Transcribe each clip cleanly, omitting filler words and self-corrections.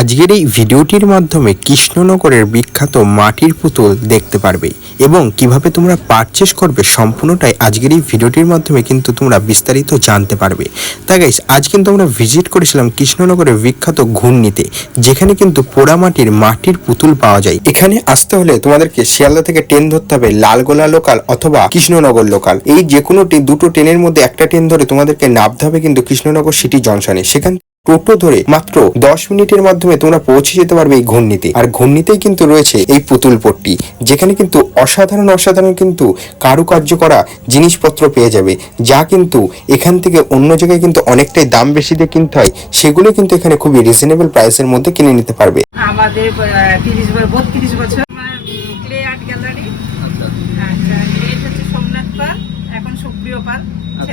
আজকের এই ভিডিওটির মাধ্যমে কৃষ্ণনগরের বিখ্যাত মাটির পুতুল দেখতে পারবে এবং কিভাবে তোমরা পারচেস করবে সম্পূর্ণটাই আজকের এই ভিডিওটির মাধ্যমে কিন্তু তোমরা বিস্তারিত জানতে পারবে। তাই গাইস, আজ কিন্তু আমরা ভিজিট করেছিলাম কৃষ্ণনগরের বিখ্যাত ঘূর্ণিতে, যেখানে কিন্তু পোড়ামাটির মাটির পুতুল পাওয়া যায়। এখানে আসতে হলে তোমাদেরকে শিয়ালদা থেকে ট্রেন ধরতে হবে লালগোলা লোকাল অথবা কৃষ্ণনগর লোকাল। এই যে কোনো দুটো ট্রেনের মধ্যে একটা ট্রেন ধরে তোমাদেরকে নামতে হবে কিন্তু কৃষ্ণনগর সিটি জংশনে। সেখান টোটো ধরে মাত্র 10 মিনিটের মাধ্যমে তোমরা পৌঁছে যেতে পারবে এই ঘূর্ণিতে। আর ঘূর্ণিতেই কিন্তু রয়েছে এই পুতুল পট্টি, যেখানে কিন্তু অসাধারণ কিন্তু কারুকার্য করা জিনিসপত্র পেয়ে যাবে, যা কিন্তু এখান থেকে অন্য জায়গায় কিন্তু অনেকটাই দাম বেশি দিয়ে কিনতে হয়। সেগুলো কিন্তু এখানে খুবই রিজনেবল প্রাইসের মধ্যে কিনে নিতে পারবে। আমাদের 32 বছর ক্লে আর্ট গ্যালারি। আচ্ছা, এটা হচ্ছে সোমনাথ পাল, এখন সুপ্রিয় পাল।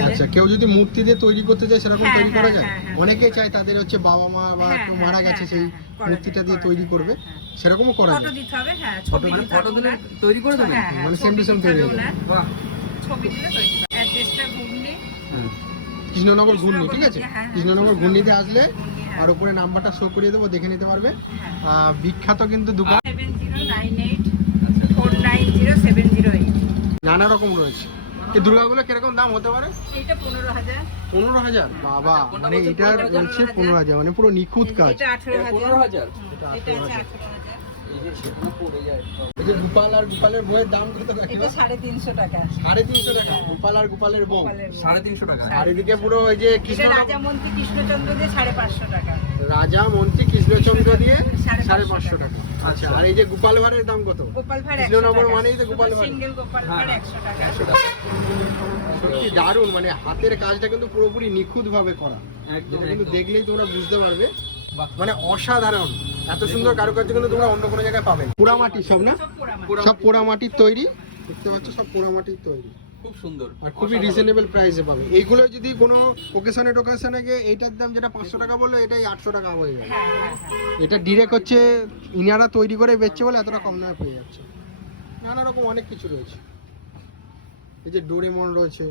আচ্ছা, কেউ যদি মূর্তি দিয়ে তৈরি করতে চায় সেরকম তৈরি করা যায়? অনেকেই চায় তাদের হচ্ছে বাবা মা বা কেউ মারা গেছে সেই মূর্তিটা দিয়ে তৈরি করবে, সেরকমও করা যায়। ফটো দিতে হবে, হ্যাঁ, ছবি দিতে হবে, ফটো দিলে তৈরি করে দেবে, মানে সেম টু সেম তৈরি হবে। বাহ, ছবি দিলে তৈরি হবে। অ্যাড্রেসটা ঘুগনি, কৃষ্ণনগর ঘূর্ণি, ঠিক আছে? কৃষ্ণনগর ঘূর্ণিতে আসলে আর উপরে নাম্বারটা শো করিয়ে দেবো, দেখে নিতে পারবে। বিখ্যাত কিন্তু দোকান 7098490708। নানা রকম রয়েছে। এই দুর্গাগুলো কিরকম দাম হতে পারে? এটা 15,000। 15,000? বাবা, মানে এটার হচ্ছে 15,000, মানে পুরো নিখুঁত কাজ। এটা 18,000। এটা হচ্ছে 18,000। এই যে গোপাল আর গোপালের বইয়ের দাম কত টাকা? এটা 350 টাকা। 350 টাকা গোপাল আর গোপালের বউ, 350 টাকা। আর এদিকে পুরো ওই যে এটা রাজা মন্ত্রী কৃষ্ণচন্দ্র দিয়ে 550 টাকা। রাজা মন্ত্রী কৃষ্ণচন্দ্র দিয়ে 550 টাকা। আচ্ছা, আর এই যে গোপাল ভাঁড়ের দাম কত? গোপাল ভাঁড় 100 কৃষ্ণনগর টাকা। মানেই তো গোপাল ভাঁড়। সিঙ্গেল গোপাল ভাঁড় 100 টাকা। সত্যি দারুণ, মানে হাতের কাজটা কিন্তু পুরোপুরি নিখুঁত ভাবে করা, যেটা কিন্তু দেখলেই তোমরা বুঝতে পারবে, মানে অসাধারণ। এত সুন্দর কারুকার্য কিন্তু তোমরা অন্য কোনো জায়গায় পাবে না। পোড়ামাটি সব না, সব পোড়ামাটির তৈরি, দেখতে পাচ্ছ, সব পোড়ামাটির তৈরি, খুব সুন্দর আর খুবই রিজনেবল প্রাইসে পাবে। এইগুলো যদি কোনো ওকেশনে গিয়ে এইটার দাম যেটা 500 টাকা বললো, এটাই 800 টাকা হয়ে যাবে। এটা ডিরেক্ট হচ্ছে ইনারা তৈরি করে বেচছে বলে এতটা কম দামে পেয়ে যাচ্ছে। নানা রকম অনেক কিছু রয়েছে, এই যে ডোরেমন রয়েছে।